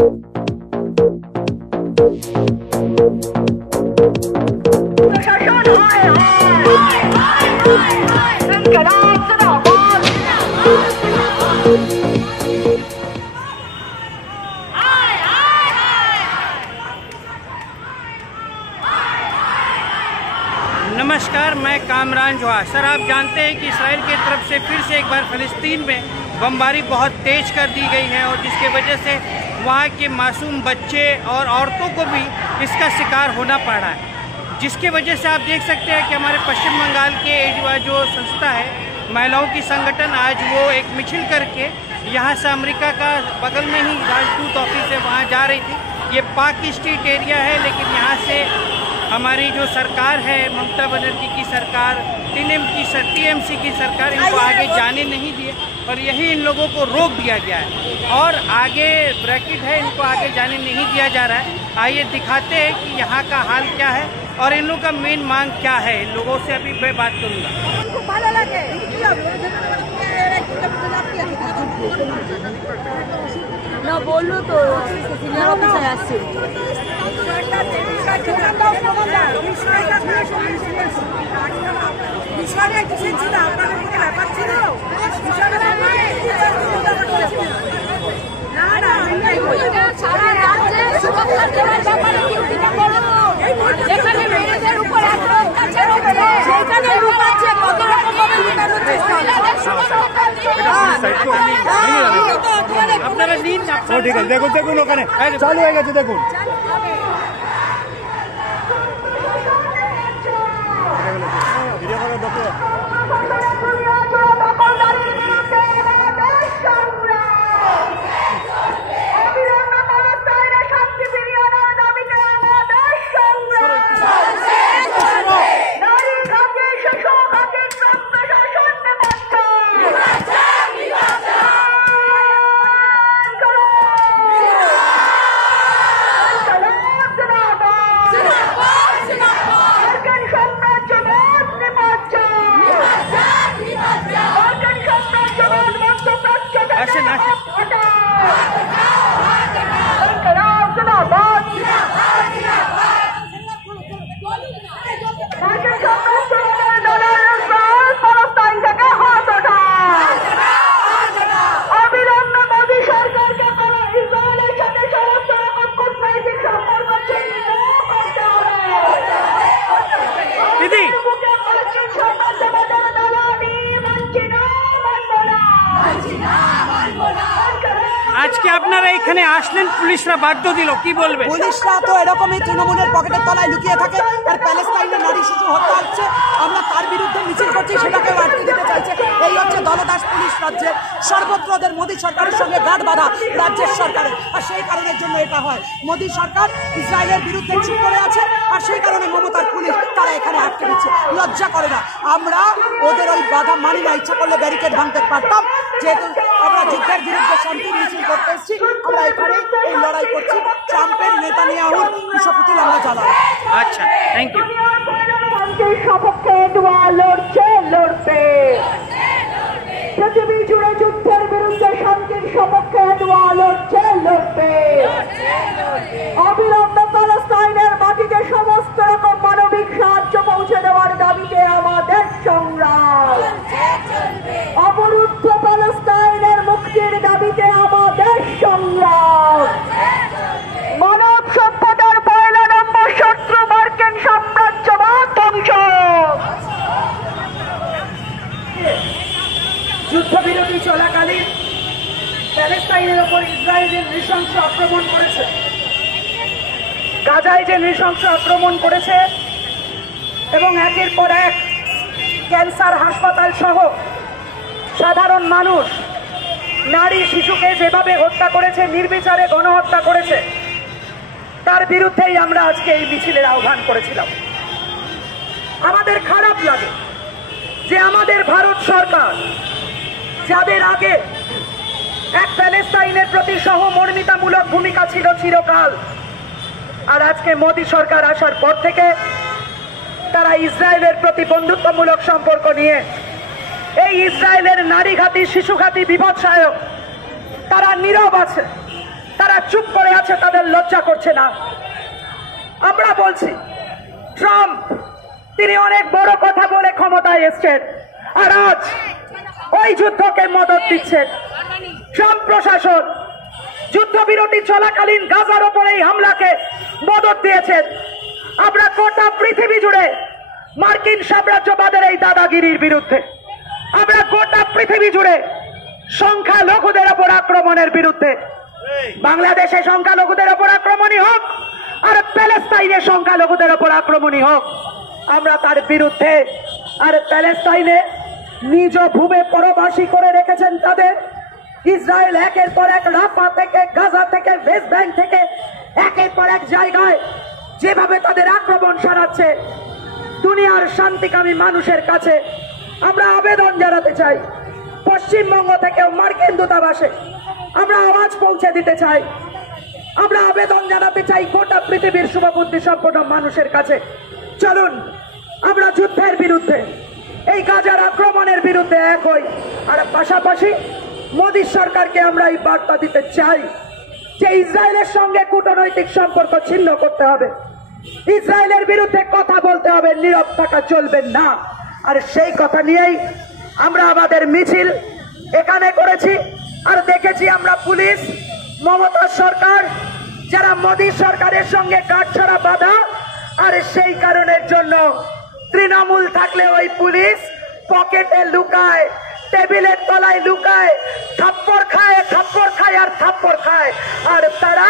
नमस्कार, मैं कामरान जोहा। सर, आप जानते हैं कि इसराइल की तरफ से फिर से एक बार फ़लस्तीन में बमबारी बहुत तेज़ कर दी गई है और जिसके वजह से वहाँ के मासूम बच्चे और औरतों को भी इसका शिकार होना पड़ रहा है, जिसके वजह से आप देख सकते हैं कि हमारे पश्चिम बंगाल के जो संस्था है महिलाओं की संगठन, आज वो एक मिছিল करके यहाँ से अमेरिका का बगल में ही राजदूत ऑफिस है वहाँ जा रही थी। ये पाक स्ट्रीट एरिया है, लेकिन यहाँ से हमारी जो सरकार है ममता बनर्जी की सरकार, टीएमसी की सरकार इनको आगे जाने नहीं दिए और यही इन लोगों को रोक दिया गया है और आगे ब्रैकेट है, इनको आगे जाने नहीं दिया जा रहा है। आइए दिखाते हैं कि यहाँ का हाल क्या है और इन लोगों का मेन मांग क्या है। इन लोगों से अभी मैं बात करूँगा। ना बोलो तो আপনারা নিন, ঠিক আছে, দেখুন দেখুন ওখানে চালু হয়ে গেছে, দেখুন ভিডিও করে দেখো। আজকে আপনারা এখানে আসলেন, পুলিশরা বাধ্য দিল, কি বলবে? পুলিশরা তো এরকমই তৃণমূলের পকেটের তলায় লুকিয়ে থাকে আর প্যালেস্টাইনে নারী শিশু হত্যা হচ্ছে, আমরা তার বিরুদ্ধে মিছিল করছি, সেটাকে আটকে দিতে চাইছে। এই হচ্ছে দলদাস পুলিশ রাজ্যের, সর্বত্র ওদের মোদী সরকারের সঙ্গে গাঁট বাঁধা রাজ্যের সরকারের, আর সেই কারণের জন্য এটা হয়। মোদী সরকার ইসরায়েলের বিরুদ্ধে চুপ করে আছে আর সেই কারণে মমতার পুলিশ তারা এখানে আটকে দিচ্ছে, লজ্জা করে না। আমরা ওদের ওই বাধা মানি না, ইচ্ছা করলে ব্যারিকেড ভাঙতে পারতাম, যেহেতু আমরা যুদ্ধের বিরুদ্ধে শান্তির মিছিল করতে এসেছি, আমরা এখানে এই লড়াই করছি। ট্রাম্পের নেতানিয়াহুর কুশপুতুল আমরা জ্বালাবো। আচ্ছা, থ্যাংক ইউ। সপক্ষে লড়ছে, লড়বে পৃথিবী জুড়ে যুদ্ধের বিরুদ্ধে শান্তির সপক্ষে লড়ছে, লড়বে অবিলম্বে প্যালেস্টাইনের মাটিতে সমস্ত রকম মানবিক সাহায্য পৌঁছে দেওয়ার দাবিতে আমাদের সংগ্রাম। অবরুদ্ধ প্যালেস্টাইনের মুক্তির দাবিতে আমাদের সংগ্রাম। মানব সভ্যতার ১ নম্বর শত্রু মার্কিন সাম্রাজ্যবাদ ধ্বংস। যুদ্ধবিরতি চলাকালীন প্যালেস্টাইনের ওপর ইসরায়েলের নৃশংস আক্রমণ করেছে, গাজায় যে নৃশংস আক্রমণ করেছে এবং একের পর এক ক্যান্সার হাসপাতাল সহ সাধারণ মানুষ, নারী শিশুকে যেভাবে হত্যা করেছে, নির্বিচারে গণহত্যা করেছে, তার বিরুদ্ধেই আমরা আজকে এই মিছিলের আহ্বান করেছিলাম। আমাদের খারাপ লাগে যে আমাদের ভারত সরকার, যাদের আগে এক প্যালেস্টাইনের প্রতি সহমর্মিতামূলক ভূমিকা ছিল চিরকাল, আর আজকে মোদী সরকার আসার পর থেকে তারা ইসরায়েলের প্রতি বন্ধুত্বমূলক সম্পর্ক নিয়ে এই ইসরায়েলের নারীঘাতী, শিশুঘাতী, বিভৎসায়ক তারা নীরব আছে, তারা চুপ করে আছে তাদের লজ্জা করছে না। আমরা বলছি ট্রাম্প তিনি অনেক বড় কথা বলে ক্ষমতায় এসছেন, আর আজ ওই যুদ্ধকে মদত দিচ্ছেন। ট্রাম্প প্রশাসন যুদ্ধবিরতি চলাকালীন গাজার ওপরে এই হামলাকে মদত দিয়েছেন। আমরা গোটা পৃথিবী জুড়ে মার্কিন সাম্রাজ্যবাদের এই দাদাগিরির বিরুদ্ধে, আমরা গোটা পৃথিবী জুড়ে সংখ্যালঘুদের ওপর আক্রমণের বিরুদ্ধে, বাংলাদেশে সংখ্যালঘুদের ওপর আক্রমণই হোক আর প্যালেস্তাইনে সংখ্যালঘুদের ওপর আক্রমণই হোক, আমরা তার বিরুদ্ধে। আর প্যালেস্তাইনে নিজ ভূমে পরবাসী করে রেখেছেন তাদের। ইসরায়েল একের পর এক রাফা থেকে, গাজা থেকে, ওয়েস্ট ব্যাংক থেকে একের পর এক জায়গায় যেভাবে তাদের আক্রমণ সারাচ্ছে, দুনিয়ার শান্তিকামী মানুষের কাছে আমরা আবেদন জানাতে চাই। পশ্চিমবঙ্গ থেকেও মার্কিন দূতাবাসে আমরা আওয়াজ পৌঁছে দিতে চাই। আমরা আবেদন জানাতে চাই গোটা পৃথিবীর শুভবুদ্ধি সম্পন্ন মানুষের কাছে, চলুন আমরা যুদ্ধের বিরুদ্ধে, এই গাজার আক্রমণের বিরুদ্ধে এক হই। আর পাশাপাশি মোদী সরকারকে আমরা এই বার্তা দিতে চাই যে ইসরায়েলের সঙ্গে কূটনৈতিক সম্পর্ক ছিন্ন করতে হবে, ইসরায়েলের বিরুদ্ধে কথা বলতে হবে, নীরব থাকা চলবে না। আর সেই কথা নিয়েই আমরা আমাদের মিছিল এখানে করেছি। আর দেখেছি আমরা পুলিশ, মমতা সরকার, যারা মোদী সরকারের সঙ্গে কাঠছাড়া বাঁধা, আর সেই কারণের জন্য তৃণমূল থাকলে ওই পুলিশ পকেটে লুকায়, টেবিলের তলায় লুকায়, থাপ্পড় খায় আর থাপ্পড় খায়, আর তারা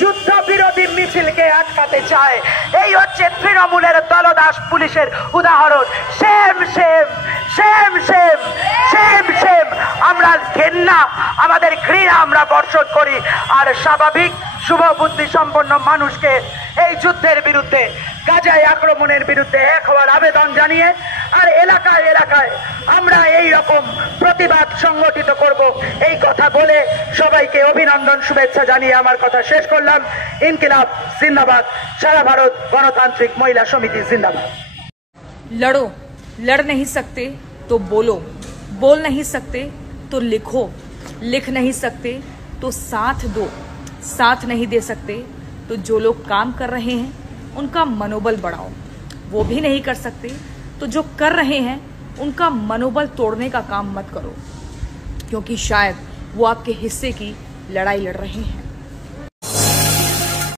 যুদ্ধ বিরোধী মিছিলকে আটকাতে চায়। এই হচ্ছে তৃণমূলের দলদাস পুলিশের উদাহরণ। Same same same same same same আমরা ঘেন্না, আমাদের ঘৃণা আমরা বর্ষণ করি। আর স্বাভাবিক শুভ বুদ্ধি সম্পন্ন মানুষকে এই যুদ্ধের বিরুদ্ধে, গাজায় আক্রমণের বিরুদ্ধে এক হওয়ার আবেদন জানিয়ে, আর এলাকায় এলাকায় আমরা এই রকম প্রতিবাদ সংগঠিত করব, এই কথা বলে সবাইকে অভিনন্দন শুভেচ্ছা জানিয়ে আমার কথা শেষ করলাম। ইনকিলাব জিন্দাবাদ, সারা ভারত গণতান্ত্রিক মহিলা সমিতি জিন্দাবাদ। लड़ो, लड़ नहीं सकते तो बोलो, बोल नहीं सकते तो लिखो, लिख नहीं सकते तो साथ दो, साथ नहीं दे सकते तो जो लोग काम कर रहे हैं उनका मनोबल बढ़ाओ, वो भी नहीं कर सकते तो जो कर रहे हैं उनका मनोबल तोड़ने का काम मत करो, क्योंकि शायद वो आपके हिस्से की लड़ाई लड़ रहे हैं।